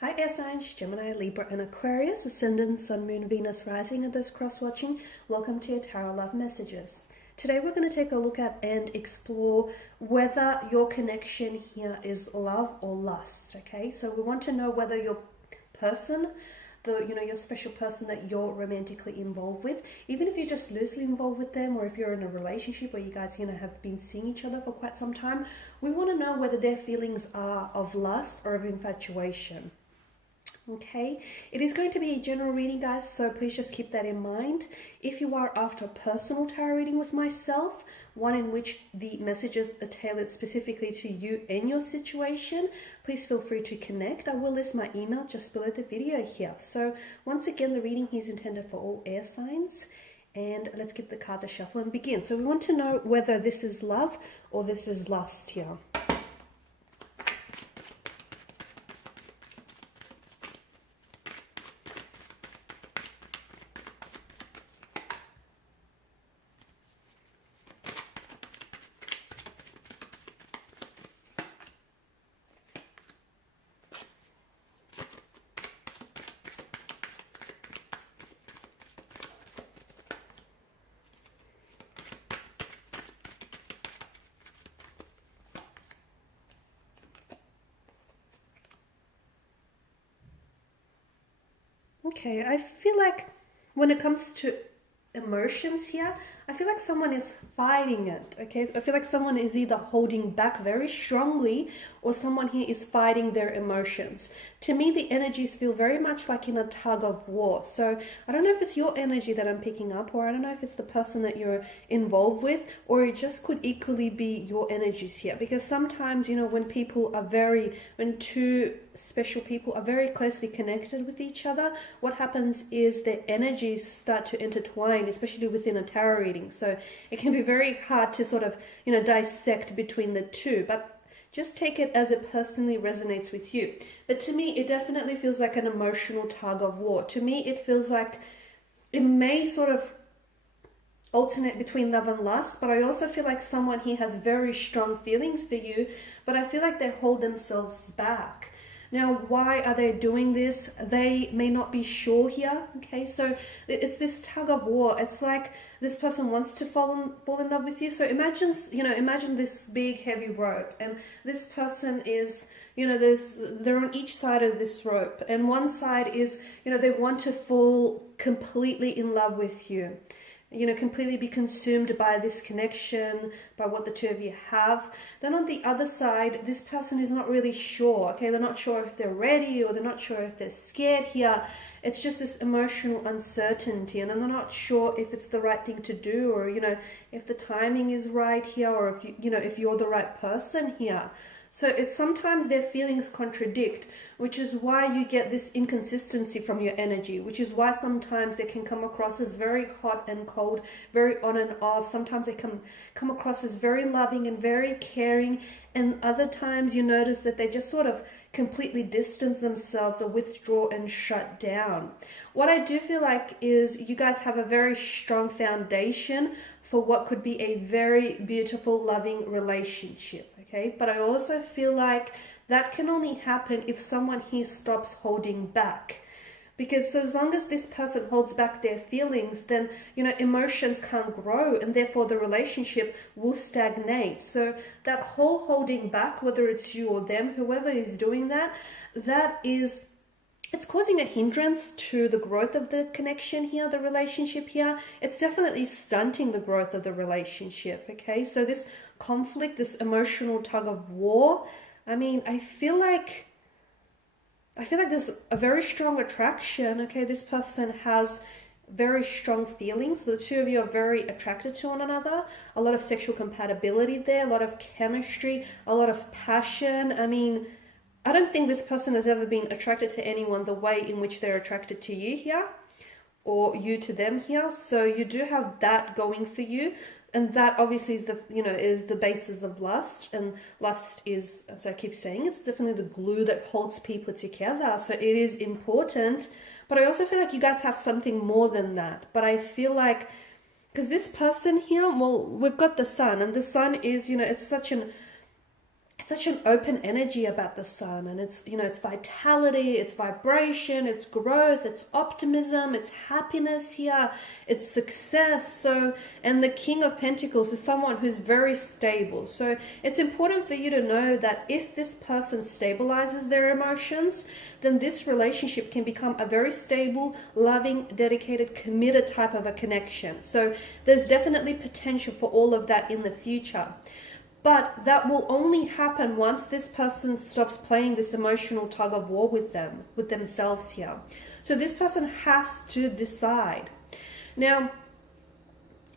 Hi air signs, Gemini, Libra and Aquarius, Ascendant, Sun, Moon, Venus, Rising, and those cross-watching. Welcome to your Tarot Love Messages. Today we're going to take a look at and explore whether your connection here is love or lust, okay? So we want to know whether your person, your special person that you're romantically involved with, even if you're just loosely involved with them, or if you're in a relationship where you guys, have been seeing each other for quite some time, we want to know whether their feelings are of lust or of infatuation. Okay, it is going to be a general reading, guys, so please just keep that in mind. If you are after a personal tarot reading with myself, one in which the messages are tailored specifically to you and your situation, please feel free to connect. I will list my email just below the video here. So once again, the reading is intended for all air signs, and let's give the cards a shuffle and begin. So we want to know whether this is love or this is lust here. Okay, I feel like when it comes to emotions here, I feel like someone is fighting it, okay? I feel like someone is either holding back very strongly or someone here is fighting their emotions. To me, the energies feel very much like in a tug of war. So I don't know if it's your energy that I'm picking up, or I don't know if it's the person that you're involved with, or it just could equally be your energies here. Because sometimes, when two special people are very closely connected with each other, what happens is their energies start to intertwine, especially within a tarot reading. So it can be very hard to sort of, dissect between the two, but just take it as it personally resonates with you. But to me, it definitely feels like an emotional tug of war. To me, it feels like it may sort of alternate between love and lust, but I also feel like someone here has very strong feelings for you, but I feel like they hold themselves back. Now, why are they doing this? They may not be sure here, okay? So it's this tug of war. It's like this person wants to fall in love with you. So imagine this big heavy rope, and this person is, they're on each side of this rope, and one side is, they want to fall completely in love with you. Completely be consumed by this connection, by what the two of you have. Then on the other side, this person is not really sure, okay? They're not sure if they're ready, or they're not sure if they're scared here. It's just this emotional uncertainty, and they're not sure if it's the right thing to do, or, if the timing is right here, or if you're the right person here. So it's sometimes their feelings contradict, which is why you get this inconsistency from your energy, which is why sometimes they can come across as very hot and cold, very on and off. Sometimes they can come across as very loving and very caring, and other times you notice that they just sort of completely distance themselves or withdraw and shut down. What I do feel like is you guys have a very strong foundation for what could be a very beautiful, loving relationship, okay? But I also feel like that can only happen if someone here stops holding back. Because so as long as this person holds back their feelings, then, emotions can't grow, and therefore the relationship will stagnate. So that whole holding back, whether it's you or them, whoever is doing that, it's causing a hindrance to the growth of the connection here, the relationship here. It's definitely stunting the growth of the relationship, okay? So this conflict, this emotional tug of war, I feel like there's a very strong attraction, okay? This person has very strong feelings. The two of you are very attracted to one another. A lot of sexual compatibility there, a lot of chemistry, a lot of passion. I don't think this person has ever been attracted to anyone the way in which they're attracted to you here, or you to them here. So you do have that going for you, and that obviously is the basis of lust. And lust is, as I keep saying, it's definitely the glue that holds people together. So it is important, but I also feel like you guys have something more than that. But I feel like, because this person here, well, we've got the sun, and the sun is, it's such an open energy about the sun, and it's, you know, it's vitality, it's vibration, it's growth, it's optimism, it's happiness here, it's success. So, and the King of Pentacles is someone who's very stable. So it's important for you to know that if this person stabilizes their emotions, then this relationship can become a very stable, loving, dedicated, committed type of a connection. So there's definitely potential for all of that in the future. But that will only happen once this person stops playing this emotional tug of war with themselves here. So this person has to decide. Now,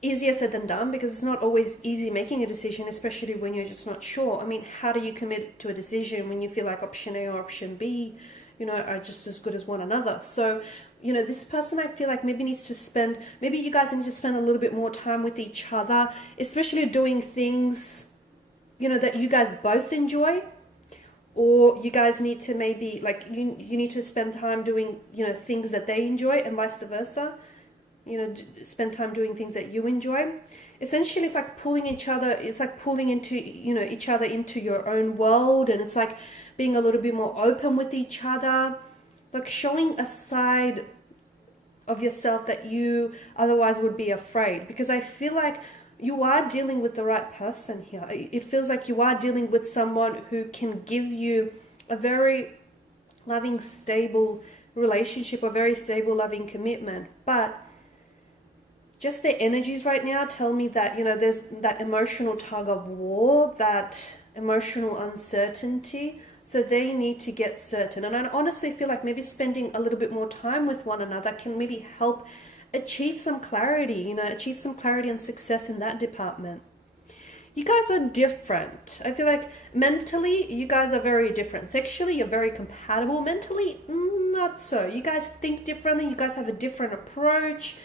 easier said than done, because it's not always easy making a decision, especially when you're just not sure. I mean, how do you commit to a decision when you feel like option A or option B, you know, are just as good as one another? So, you know, this person, I feel like maybe you guys need to spend a little bit more time with each other, especially doing things, you know, that you guys both enjoy, or you guys need to maybe, like, you need to spend time doing, you know, things that they enjoy, and vice versa. You know, spend time doing things that you enjoy. Essentially, it's like pulling each other, it's like pulling into, you know, each other into your own world, and it's like being a little bit more open with each other, like showing a side of yourself that you otherwise would be afraid. Because I feel like you are dealing with the right person here. It feels like you are dealing with someone who can give you a very loving, stable relationship, a very stable, loving commitment. But just their energies right now tell me that, you know, there's that emotional tug of war, that emotional uncertainty. So they need to get certain. And I honestly feel like maybe spending a little bit more time with one another can maybe help achieve some clarity, you know, achieve some clarity and success in that department. You guys are different. I feel like mentally, you guys are very different. Sexually, you're very compatible. Mentally, not so. You guys think differently. You guys have a different approach.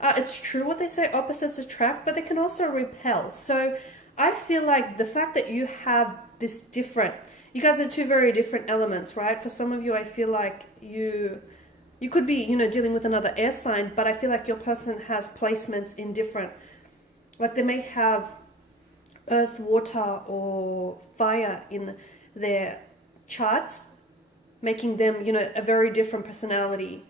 It's true what they say, opposites attract, but they can also repel. So I feel like the fact that you have this different, you guys are two very different elements, right? For some of you, I feel like you could be, you know, dealing with another air sign, but I feel like your person has placements in different, like they may have earth, water, or fire in their charts, making them, you know, a very different personality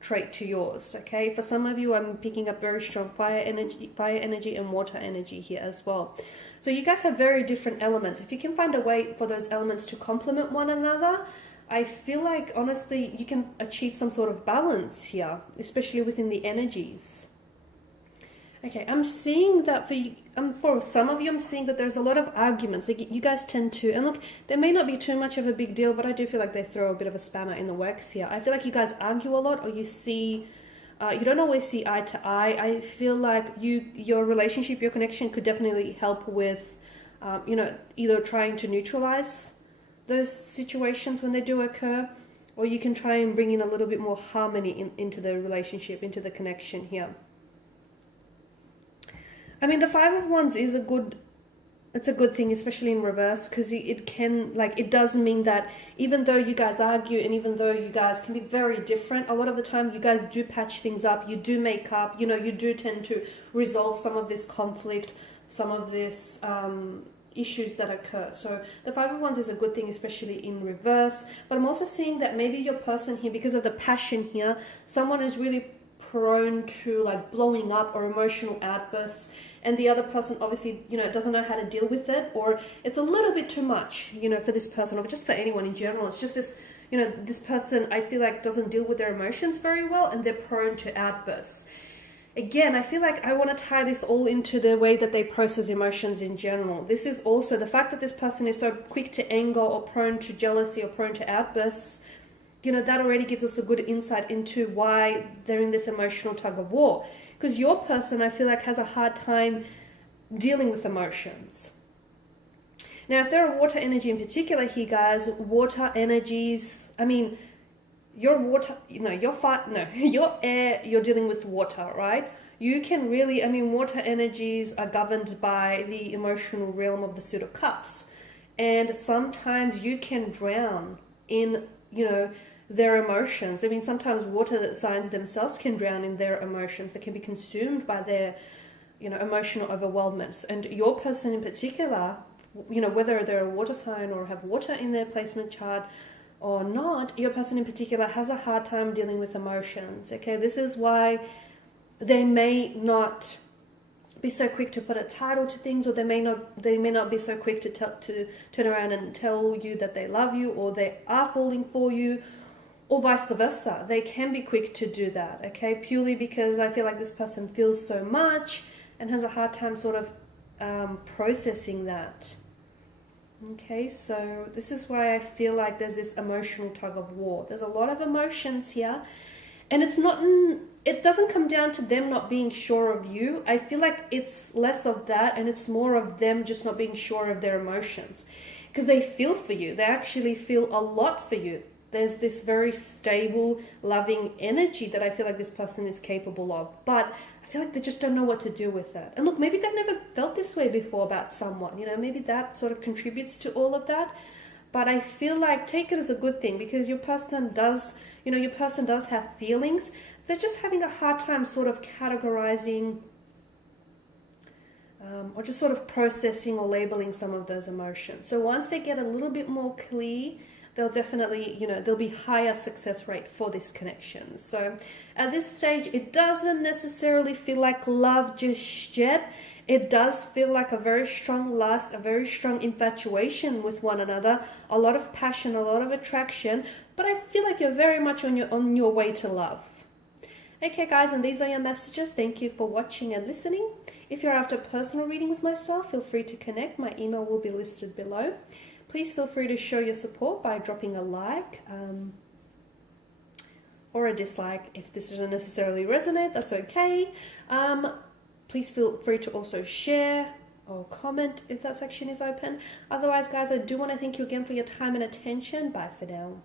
trait to yours. Okay, for some of you, I'm picking up very strong fire energy and water energy here as well. So you guys have very different elements. If you can find a way for those elements to complement one another, I feel like, honestly, you can achieve some sort of balance here, especially within the energies. Okay, I'm seeing that for some of you, I'm seeing that there's a lot of arguments. Like, you guys tend to, and look, there may not be too much of a big deal, but I do feel like they throw a bit of a spanner in the works here. I feel like you guys argue a lot, or you don't always see eye to eye. I feel like your relationship, your connection could definitely help with, you know, either trying to neutralize those situations when they do occur, or you can try and bring in a little bit more harmony into the relationship, into the connection here. I mean, the Five of Wands is a good thing, especially in reverse, because it does mean that even though you guys argue and even though you guys can be very different, a lot of the time you guys do patch things up, you do make up, you know, you do tend to resolve some of this conflict, some of this issues that occur. So the Five of Wands is a good thing, especially in reverse. But I'm also seeing that maybe your person here, because of the passion here, someone is really prone to like blowing up or emotional outbursts, and the other person obviously, you know, doesn't know how to deal with it, or it's a little bit too much, you know, for this person, or just for anyone in general. It's just this, you know, this person, I feel like, doesn't deal with their emotions very well, and they're prone to outbursts. Again, I feel like I want to tie this all into the way that they process emotions in general. This is also the fact that this person is so quick to anger or prone to jealousy or prone to outbursts. You know, that already gives us a good insight into why they're in this emotional tug of war. Because your person, I feel like, has a hard time dealing with emotions. Now, if they're a water energy in particular here, guys, water energies, I mean, your water, you know, your air, you're dealing with water, right? You can really, I mean, water energies are governed by the emotional realm of the Suit of Cups. And sometimes you can drown in, you know, their emotions. I mean, sometimes water signs themselves can drown in their emotions. They can be consumed by their, you know, emotional overwhelmness. And your person in particular, you know, whether they're a water sign or have water in their placement chart or not, your person in particular has a hard time dealing with emotions. Okay, this is why they may not be so quick to put a title to things, or they may not be so quick to turn around and tell you that they love you or they are falling for you, or vice versa. They can be quick to do that, okay, purely because I feel like this person feels so much and has a hard time sort of processing that. Okay, so this is why I feel like there's this emotional tug of war. There's a lot of emotions here, and it doesn't come down to them not being sure of you. I feel like it's less of that, and it's more of them just not being sure of their emotions, because they feel for you. They actually feel a lot for you. There's this very stable, loving energy that I feel like this person is capable of, but I feel like they just don't know what to do with that. And look, maybe they've never felt this way before about someone, you know, maybe that sort of contributes to all of that. But I feel like take it as a good thing, because your person does, you know, your person does have feelings. They're just having a hard time sort of categorizing or just sort of processing or labeling some of those emotions. So once they get a little bit more clear, they'll definitely, you know, there'll be higher success rate for this connection. So at this stage, it doesn't necessarily feel like love just yet. It does feel like a very strong lust, a very strong infatuation with one another, a lot of passion, a lot of attraction, but I feel like you're very much on your way to love. Okay guys, and these are your messages. Thank you for watching and listening. If you're after a personal reading with myself, feel free to connect. My email will be listed below. Please feel free to show your support by dropping a like or a dislike. If this doesn't necessarily resonate, that's okay. Please feel free to also share or comment if that section is open. Otherwise, guys, I do want to thank you again for your time and attention. Bye for now.